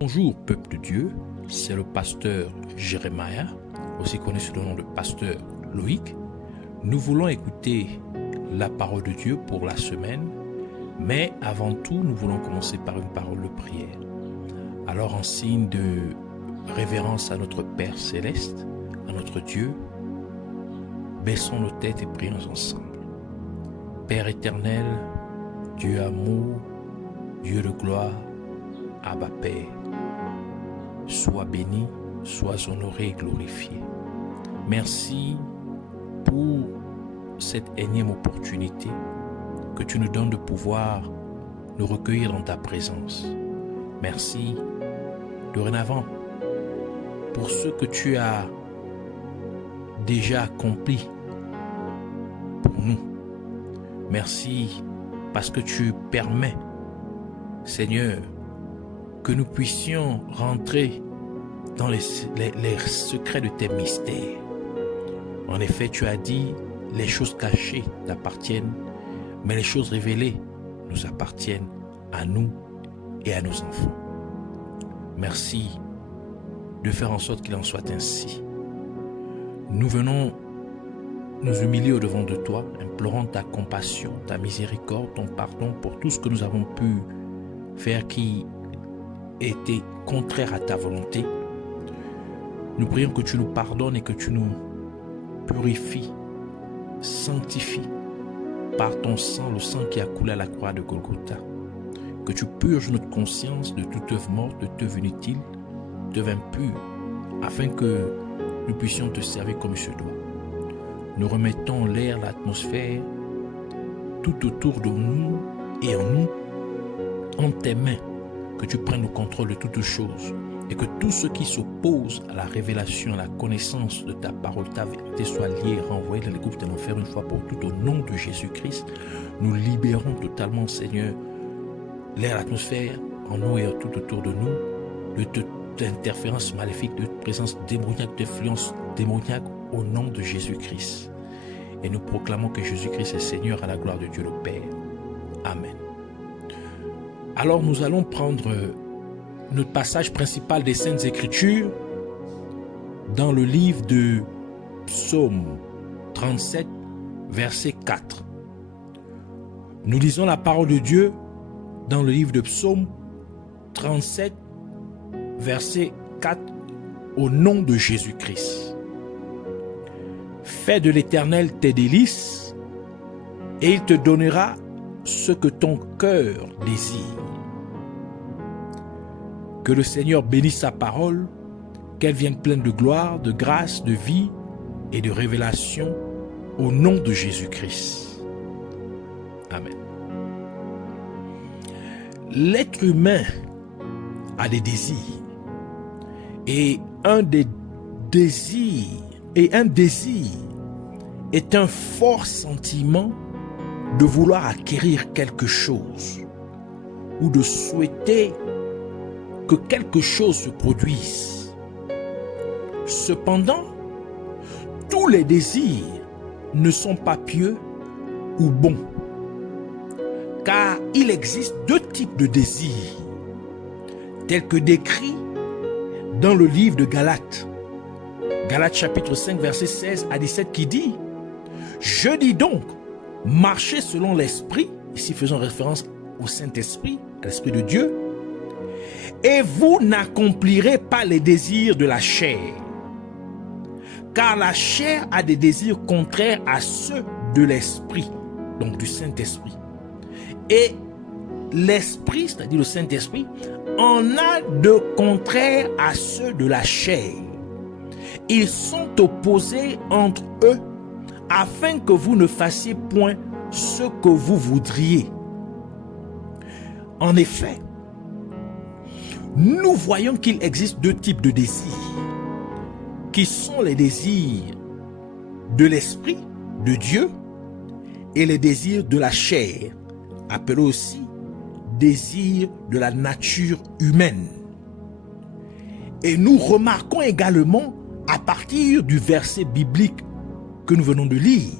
Bonjour peuple de Dieu, c'est le pasteur Jérémia, aussi connu sous le nom de pasteur Loïc. Nous voulons écouter la parole de Dieu pour la semaine, mais avant tout, nous voulons commencer par une parole de prière. Alors en signe de révérence à notre Père Céleste, à notre Dieu, baissons nos têtes et prions ensemble. Père éternel, Dieu amour, Dieu de gloire, Abba Père, sois béni, sois honoré et glorifié. Merci pour cette énième opportunité que tu nous donnes de pouvoir nous recueillir dans ta présence. Merci dorénavant pour ce que tu as déjà accompli pour nous. Merci parce que tu permets, Seigneur, que nous puissions rentrer dans les secrets de tes mystères. En effet, tu as dit, les choses cachées t'appartiennent, mais les choses révélées nous appartiennent à nous et à nos enfants. Merci de faire en sorte qu'il en soit ainsi. Nous venons nous humilier au-devant de toi, implorant ta compassion, ta miséricorde, ton pardon pour tout ce que nous avons pu faire qui était contraire à ta volonté. Nous prions que tu nous pardonnes et que tu nous purifies, sanctifies par ton sang, le sang qui a coulé à la croix de Golgotha. Que tu purges notre conscience de toute œuvre morte, de toute œuvre inutile, de œuvre impure, afin que nous puissions te servir comme il se doit. Nous remettons l'air, l'atmosphère, tout autour de nous et en nous, en tes mains, que tu prennes le contrôle de toutes choses et que tout ce qui s'oppose à la révélation, à la connaissance de ta parole, ta vérité soit lié et renvoyé dans les groupes de l'enfer une fois pour toutes au nom de Jésus-Christ. Nous libérons totalement, Seigneur, l'air, l'atmosphère en nous et tout autour de nous, de toute interférence maléfique, de toute présence démoniaque, d'influence démoniaque au nom de Jésus-Christ. Et nous proclamons que Jésus-Christ est Seigneur à la gloire de Dieu le Père. Amen. Alors nous allons prendre notre passage principal des Saintes Écritures dans le livre de Psaume 37, verset 4. Nous lisons la parole de Dieu dans le livre de Psaume 37, verset 4, au nom de Jésus-Christ. Fais de l'Éternel tes délices, et il te donnera ce que ton cœur désire. Que le Seigneur bénisse sa parole, qu'elle vienne pleine de gloire, de grâce, de vie et de révélation au nom de Jésus-Christ. Amen. L'être humain a des désirs et un désir est un fort sentiment de vouloir acquérir quelque chose ou de souhaiter que quelque chose se produise. Cependant, tous les désirs ne sont pas pieux ou bons, car il existe deux types de désirs, tels que décrits dans le livre de Galates. Galates chapitre 5, verset 16 à 17 qui dit « Je dis donc, marchez selon l'Esprit », ici faisons référence au Saint-Esprit, à l'Esprit de Dieu, et vous n'accomplirez pas les désirs de la chair. Car la chair a des désirs contraires à ceux de l'Esprit, donc du Saint-Esprit. Et l'Esprit, c'est-à-dire le Saint-Esprit, en a de contraires à ceux de la chair. Ils sont opposés entre eux, afin que vous ne fassiez point ce que vous voudriez. En effet, nous voyons qu'il existe deux types de désirs, qui sont les désirs de l'esprit, de Dieu, et les désirs de la chair, appelés aussi désirs de la nature humaine. Et nous remarquons également, à partir du verset biblique que nous venons de lire,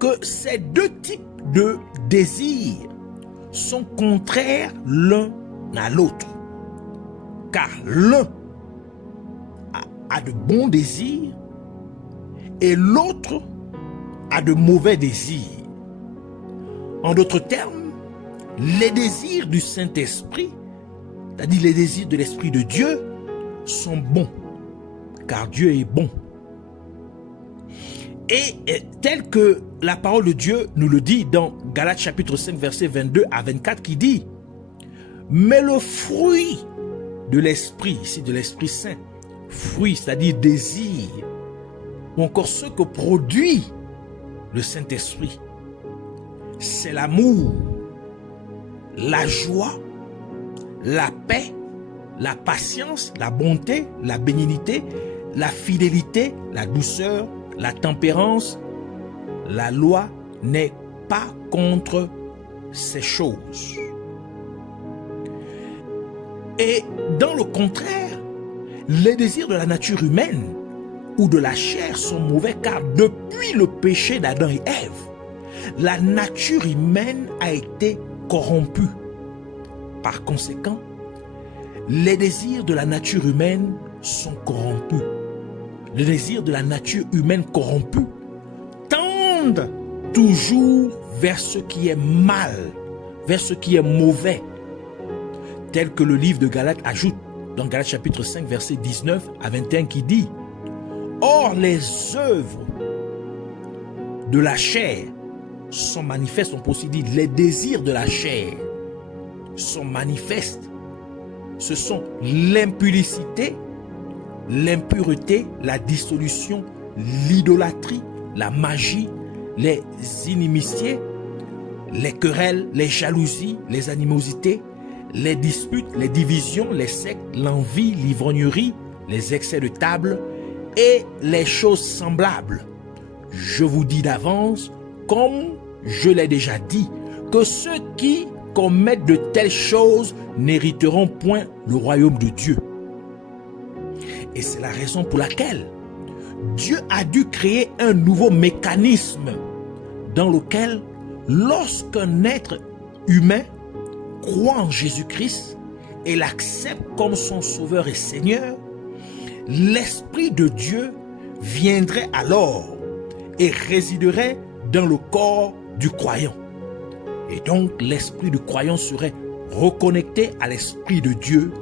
que ces deux types de désirs sont contraires l'un à l'autre. car l'un a de bons désirs et l'autre a de mauvais désirs. En d'autres termes, les désirs du Saint-Esprit, c'est-à-dire les désirs de l'Esprit de Dieu, sont bons, car Dieu est bon. Et tel que la parole de Dieu nous le dit dans Galates chapitre 5, versets 22 à 24, qui dit: mais le fruit de l'Esprit, ici de l'Esprit Saint, fruit, c'est-à-dire désir, ou encore ce que produit le Saint-Esprit, c'est l'amour, la joie, la paix, la patience, la bonté, la bénignité, la fidélité, la douceur, la tempérance. La loi n'est pas contre ces choses. Et dans le contraire, les désirs de la nature humaine ou de la chair sont mauvais, car depuis le péché d'Adam et Ève, la nature humaine a été corrompue. Par conséquent, les désirs de la nature humaine sont corrompus. Les désirs de la nature humaine corrompue tendent toujours vers ce qui est mal, vers ce qui est mauvais, tel que le livre de Galates ajoute dans Galates chapitre 5 verset 19 à 21 qui dit: or les œuvres de la chair sont manifestes. On peut aussi dire les désirs de la chair sont manifestes. Ce sont l'impudicité, l'impureté, la dissolution, l'idolâtrie, la magie, les inimitiés, les querelles, les jalousies, les animosités, les disputes, les divisions, les sectes, l'envie, l'ivrognerie, les excès de table et les choses semblables. Je vous dis d'avance, comme je l'ai déjà dit, que ceux qui commettent de telles choses n'hériteront point le royaume de Dieu. Et c'est la raison pour laquelle Dieu a dû créer un nouveau mécanisme dans lequel, lorsqu'un être humain croit en Jésus-Christ et l'accepte comme son sauveur et Seigneur, l'Esprit de Dieu viendrait alors et résiderait dans le corps du croyant. Et donc l'esprit du croyant serait reconnecté à l'Esprit de Dieu,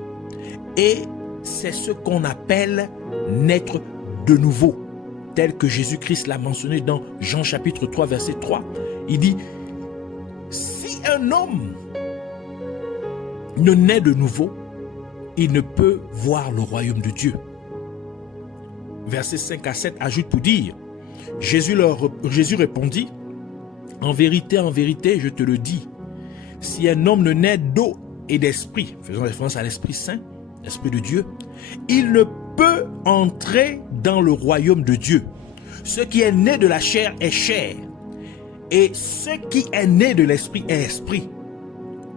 et c'est ce qu'on appelle naître de nouveau, tel que Jésus-Christ l'a mentionné dans Jean chapitre 3 verset 3. Il dit: si un homme ne naît de nouveau, il ne peut voir le royaume de Dieu. Versets 5 à 7 ajoute pour dire: Jésus répondit: en vérité, je te le dis, si un homme ne naît d'eau et d'esprit, faisant référence à l'Esprit Saint, l'Esprit de Dieu, il ne peut entrer dans le royaume de Dieu. Ce qui est né de la chair est chair, et ce qui est né de l'esprit est esprit.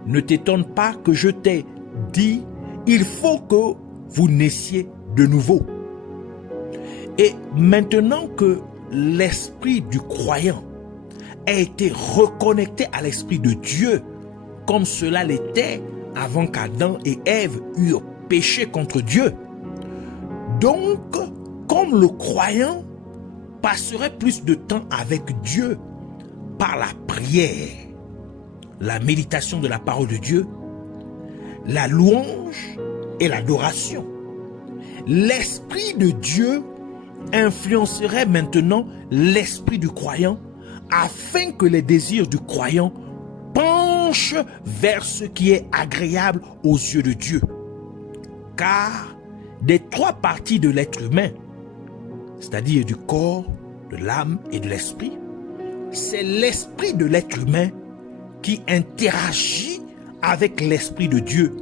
Ne t'étonne pas que je t'ai dit, il faut que vous naissiez de nouveau. Et maintenant que l'esprit du croyant a été reconnecté à l'Esprit de Dieu, comme cela l'était avant qu'Adam et Ève eurent péché contre Dieu. Donc, comme le croyant passerait plus de temps avec Dieu par la prière, la méditation de la parole de Dieu, la louange et l'adoration, l'Esprit de Dieu influencerait maintenant l'esprit du croyant, afin que les désirs du croyant penchent vers ce qui est agréable aux yeux de Dieu. Car des trois parties de l'être humain, c'est-à-dire du corps, de l'âme et de l'esprit, c'est l'esprit de l'être humain qui interagit avec l'Esprit de Dieu,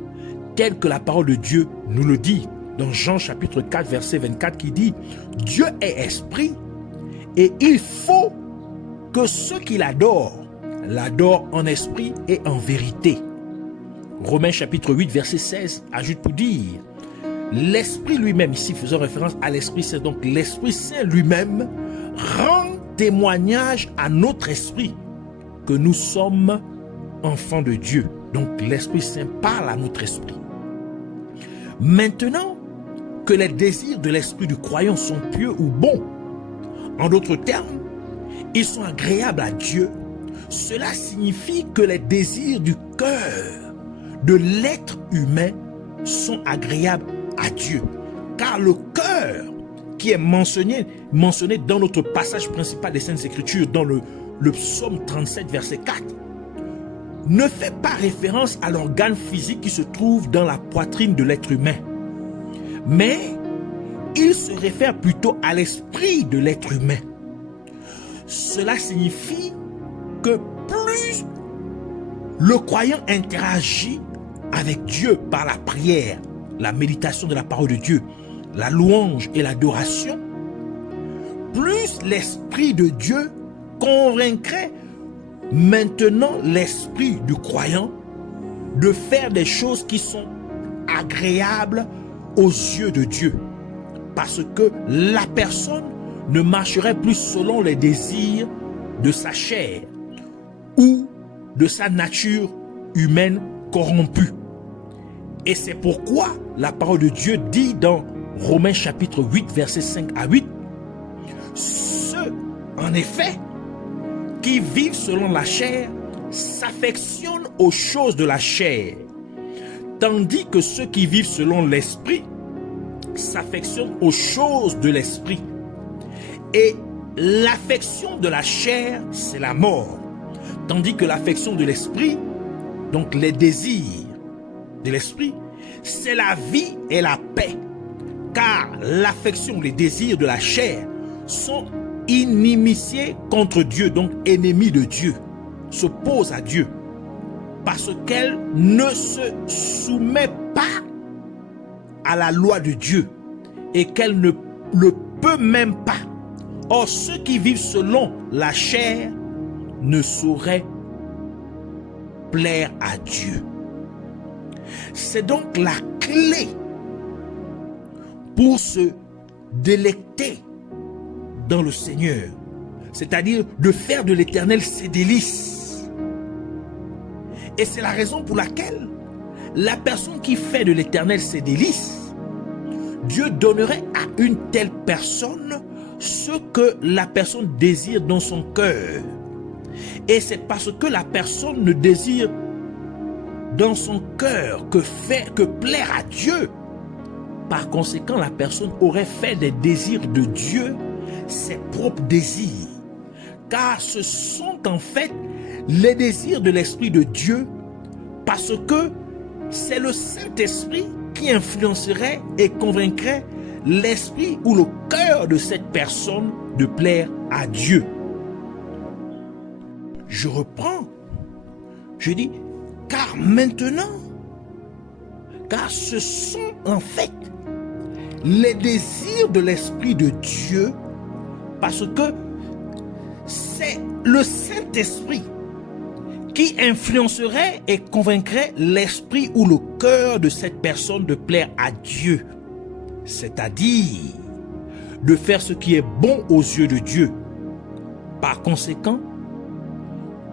tel que la parole de Dieu nous le dit dans Jean chapitre 4 verset 24 qui dit: Dieu est esprit et il faut que ceux qui l'adorent en esprit et en vérité. Romains chapitre 8 verset 16 ajoute pour dire: l'Esprit lui-même, ici faisant référence à l'Esprit Saint, donc l'Esprit Saint lui-même rend témoignage à notre esprit que nous sommes enfants de Dieu. Donc l'Esprit Saint parle à notre esprit. Maintenant que les désirs de l'esprit du croyant sont pieux ou bons, en d'autres termes, ils sont agréables à Dieu, cela signifie que les désirs du cœur de l'être humain sont agréables à Dieu. Car le cœur qui est mentionné dans notre passage principal des Saintes Écritures, dans le psaume 37, verset 4, ne fait pas référence à l'organe physique qui se trouve dans la poitrine de l'être humain, mais il se réfère plutôt à l'esprit de l'être humain. Cela signifie que plus le croyant interagit avec Dieu par la prière, la méditation de la parole de Dieu, la louange et l'adoration, plus l'esprit de Dieu convaincrait maintenant l'esprit du croyant de faire des choses qui sont agréables aux yeux de Dieu, parce que la personne ne marcherait plus selon les désirs de sa chair ou de sa nature humaine corrompue. Et c'est pourquoi la parole de Dieu dit dans Romains chapitre 8, versets 5 à 8, ceux, en effet, qui vivent selon la chair s'affectionnent aux choses de la chair, tandis que ceux qui vivent selon l'esprit s'affectionnent aux choses de l'esprit. Et l'affection de la chair, c'est la mort, tandis que l'affection de l'esprit, donc les désirs de l'esprit, c'est la vie et la paix. Car l'affection, les désirs de la chair sont inimitiés contre Dieu, donc ennemis de Dieu, s'opposent à Dieu, parce qu'elle ne se soumet pas à la loi de Dieu et qu'elle ne le peut même pas. Or, ceux qui vivent selon la chair ne sauraient plaire à Dieu. C'est donc la clé pour se délecter dans le Seigneur, c'est-à-dire de faire de l'Éternel ses délices. Et c'est la raison pour laquelle la personne qui fait de l'Éternel ses délices, Dieu donnerait à une telle personne ce que la personne désire dans son cœur. Et c'est parce que la personne ne désire dans son cœur que plaire à Dieu. Par conséquent, la personne aurait fait des désirs de Dieu ses propres désirs. Car ce sont en fait les désirs de l'Esprit de Dieu, parce que c'est le Saint-Esprit qui influencerait et convaincrait l'esprit ou le cœur de cette personne de plaire à Dieu. Je reprends. Je dis, car maintenant, car ce sont en fait les désirs de l'Esprit de Dieu, parce que c'est le Saint-Esprit qui influencerait et convaincrait l'esprit ou le cœur de cette personne de plaire à Dieu, c'est-à-dire de faire ce qui est bon aux yeux de Dieu. Par conséquent,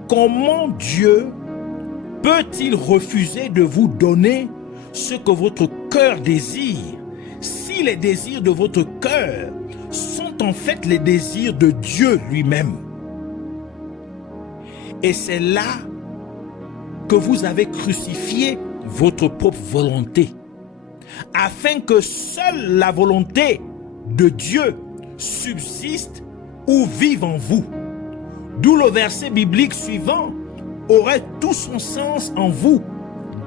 comment Dieu peut-il refuser de vous donner ce que votre cœur désire, si les désirs de votre cœur sont en fait les désirs de Dieu lui-même? Et c'est là que vous avez crucifié votre propre volonté, afin que seule la volonté de Dieu subsiste ou vive en vous. D'où le verset biblique suivant aurait tout son sens en vous.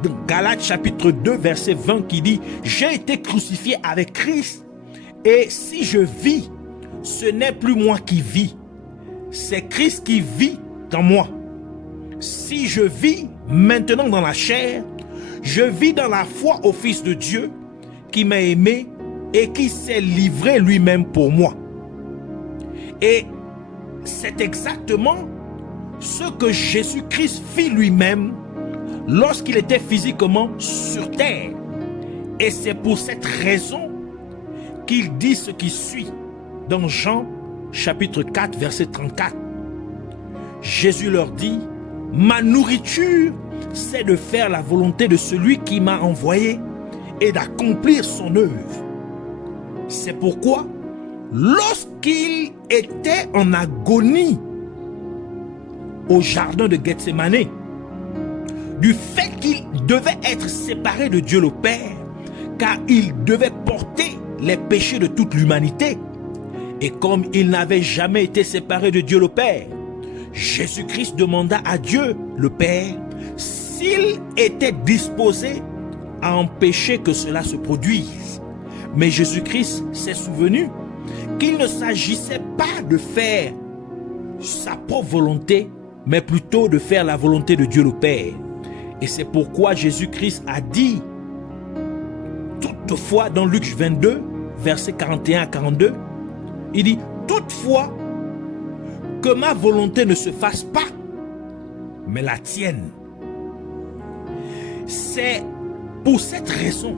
Dans Galates chapitre 2 verset 20 qui dit « J'ai été crucifié avec Christ, et si je vis, ce n'est plus moi qui vis, c'est Christ qui vit en moi. Si je vis maintenant dans la chair, je vis dans la foi au Fils de Dieu qui m'a aimé et qui s'est livré lui-même pour moi. » Et c'est exactement ce que Jésus-Christ fit lui-même lorsqu'il était physiquement sur terre. Et c'est pour cette raison qu'il dit ce qui suit dans Jean chapitre 4 verset 34. Jésus leur dit: « Ma nourriture, c'est de faire la volonté de celui qui m'a envoyé et d'accomplir son œuvre. C'est pourquoi, lorsqu'il était en agonie au jardin de Gethsémane, du fait qu'il devait être séparé de Dieu le Père, car il devait porter les péchés de toute l'humanité, et comme il n'avait jamais été séparé de Dieu le Père, Jésus-Christ demanda à Dieu le Père s'il était disposé à empêcher que cela se produise. Mais Jésus-Christ s'est souvenu qu'il ne s'agissait pas de faire sa propre volonté, mais plutôt de faire la volonté de Dieu le Père. Et c'est pourquoi Jésus-Christ a dit, toutefois dans Luc 22, versets 41 à 42, il dit, toutefois, que ma volonté ne se fasse pas, mais la tienne. C'est pour cette raison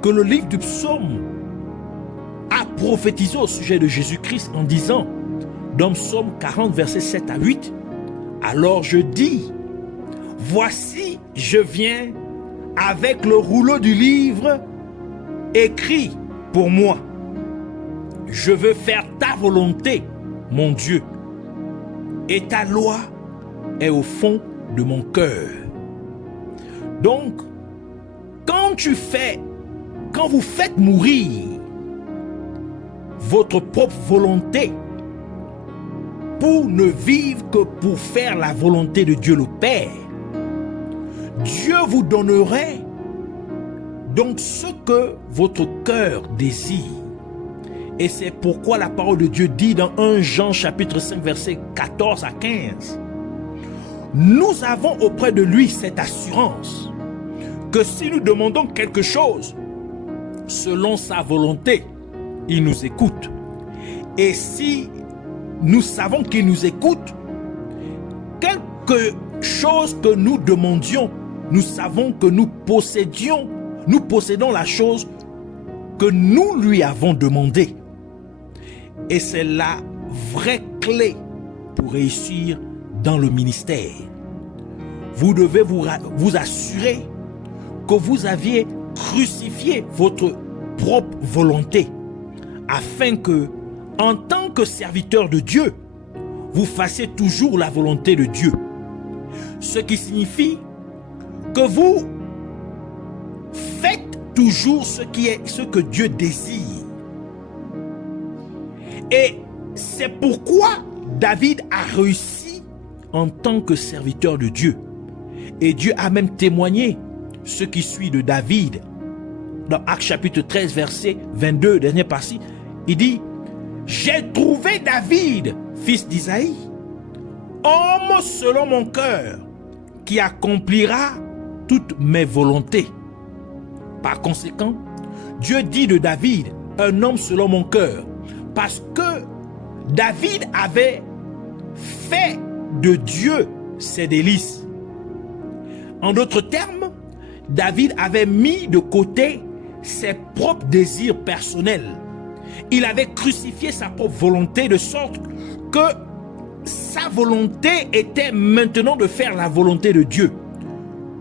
que le livre du psaume a prophétisé au sujet de Jésus-Christ en disant, dans Psaume 40, versets 7 à 8, alors je dis, voici, je viens avec le rouleau du livre écrit pour moi. Je veux faire ta volonté, mon Dieu, et ta loi est au fond de mon cœur. Donc, quand vous faites mourir votre propre volonté pour ne vivre que pour faire la volonté de Dieu le Père, Dieu vous donnerait donc ce que votre cœur désire. Et c'est pourquoi la parole de Dieu dit dans 1 Jean chapitre 5 verset 14 à 15, nous avons auprès de lui cette assurance que si nous demandons quelque chose selon sa volonté, il nous écoute. Et si nous savons qu'il nous écoute, quelque chose que nous demandions, nous savons que nous possédons la chose que nous lui avons demandé. Et c'est la vraie clé pour réussir dans le ministère. Vous devez vous assurer que vous aviez crucifié votre propre volonté, afin que, en tant que serviteur de Dieu, vous fassiez toujours la volonté de Dieu. Ce qui signifie que vous faites toujours ce que Dieu désire. Et c'est pourquoi David a réussi en tant que serviteur de Dieu. Et Dieu a même témoigné ce qui suit de David. Dans Actes chapitre 13, verset 22, dernière partie, il dit, j'ai trouvé David, fils d'Isaïe, homme selon mon cœur, qui accomplira toutes mes volontés. Par conséquent, Dieu dit de David, un homme selon mon cœur, parce que David avait fait de Dieu ses délices. En d'autres termes, David avait mis de côté ses propres désirs personnels. Il avait crucifié sa propre volonté de sorte que sa volonté était maintenant de faire la volonté de Dieu.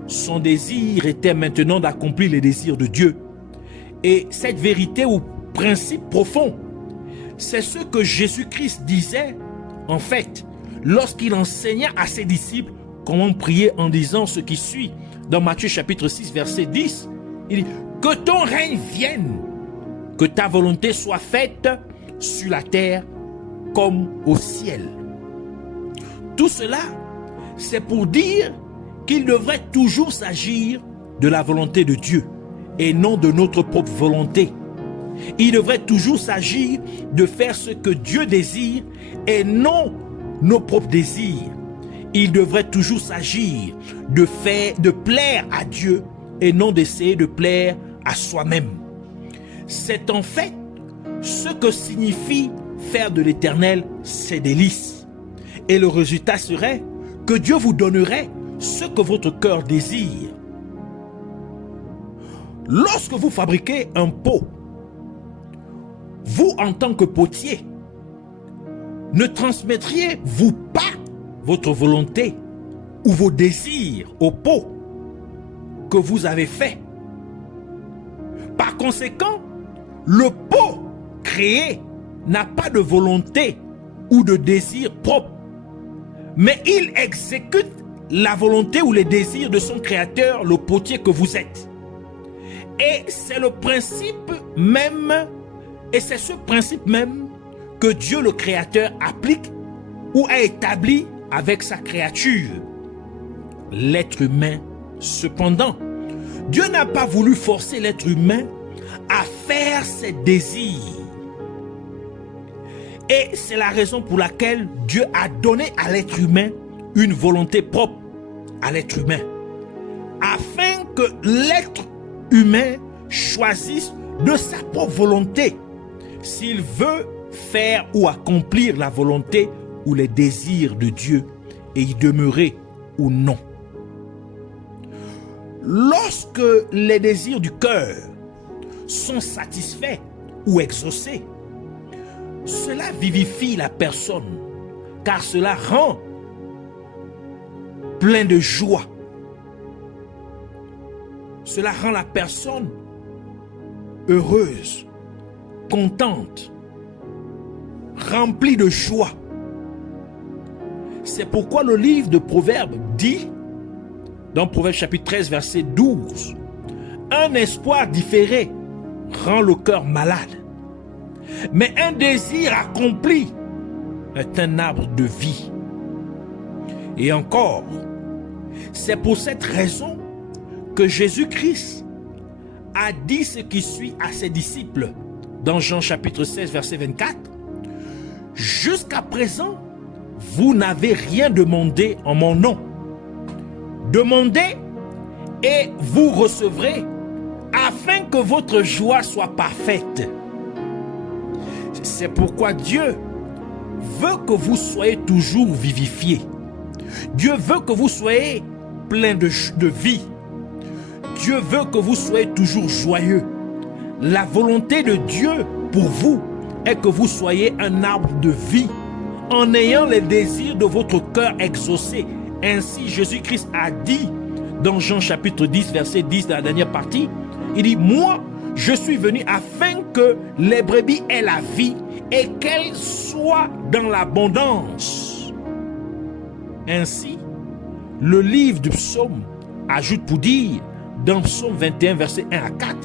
Son désir était maintenant d'accomplir les désirs de Dieu. Et cette vérité ou principe profond, c'est ce que Jésus-Christ disait, en fait, lorsqu'il enseigna à ses disciples comment prier en disant ce qui suit. Dans Matthieu chapitre 6, verset 10, il dit, que ton règne vienne, que ta volonté soit faite sur la terre comme au ciel. Tout cela, c'est pour dire qu'il devrait toujours s'agir de la volonté de Dieu et non de notre propre volonté. Il devrait toujours s'agir de faire ce que Dieu désire et non nos propres désirs. Il devrait toujours s'agir de plaire à Dieu et non d'essayer de plaire à soi-même. C'est en fait ce que signifie faire de l'Éternel ses délices. Et le résultat serait que Dieu vous donnerait ce que votre cœur désire. Lorsque vous fabriquez un pot, vous en tant que potier, ne transmettriez-vous pas votre volonté ou vos désirs au pot que vous avez fait? Par conséquent, le pot créé n'a pas de volonté ou de désir propre, mais il exécute la volonté ou les désirs de son créateur, le potier que vous êtes. Et c'est le principe même, et c'est ce principe même que Dieu le Créateur applique ou a établi avec sa créature, l'être humain. Cependant, Dieu n'a pas voulu forcer l'être humain à faire ses désirs. Et c'est la raison pour laquelle Dieu a donné à l'être humain une volonté propre à l'être humain, afin que l'être humain choisisse de sa propre volonté s'il veut faire ou accomplir la volonté ou les désirs de Dieu et y demeurer ou non. Lorsque les désirs du cœur sont satisfaits ou exaucés, cela vivifie la personne, car cela rend plein de joie. Cela rend la personne heureuse, contente, remplie de joie. C'est pourquoi le livre de Proverbes dit, dans Proverbes chapitre 13, verset 12, « Un espoir différé rend le cœur malade, mais un désir accompli est un arbre de vie. » Et encore, c'est pour cette raison que Jésus-Christ a dit ce qui suit à ses disciples dans Jean chapitre 16, verset 24. « Jusqu'à présent, vous n'avez rien demandé en mon nom. Demandez et vous recevrez, afin que votre joie soit parfaite. » C'est pourquoi Dieu veut que vous soyez toujours vivifiés. Dieu veut que vous soyez plein de vie. Dieu veut que vous soyez toujours joyeux. La volonté de Dieu pour vous est que vous soyez un arbre de vie en ayant les désirs de votre cœur exaucés. Ainsi, Jésus-Christ a dit dans Jean chapitre 10, verset 10, dans la dernière partie, il dit, « Moi, je suis venu afin que les brebis aient la vie et qu'elles soient dans l'abondance. » Ainsi, le livre du psaume ajoute pour dire, dans Psaume 21, verset 1 à 4,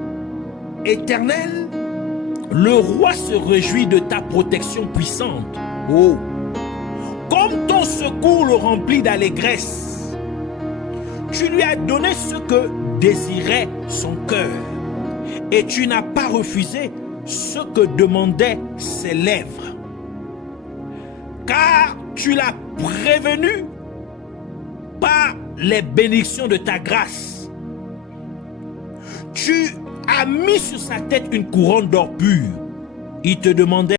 « Éternel, le roi se réjouit de ta protection puissante. Oh, comme ton secours le remplit d'allégresse. Tu lui as donné ce que désirait son cœur, et tu n'as pas refusé ce que demandaient ses lèvres. Car tu l'as prévenu par les bénédictions de ta grâce. Tu as mis sur sa tête une couronne d'or pur. Il te demandait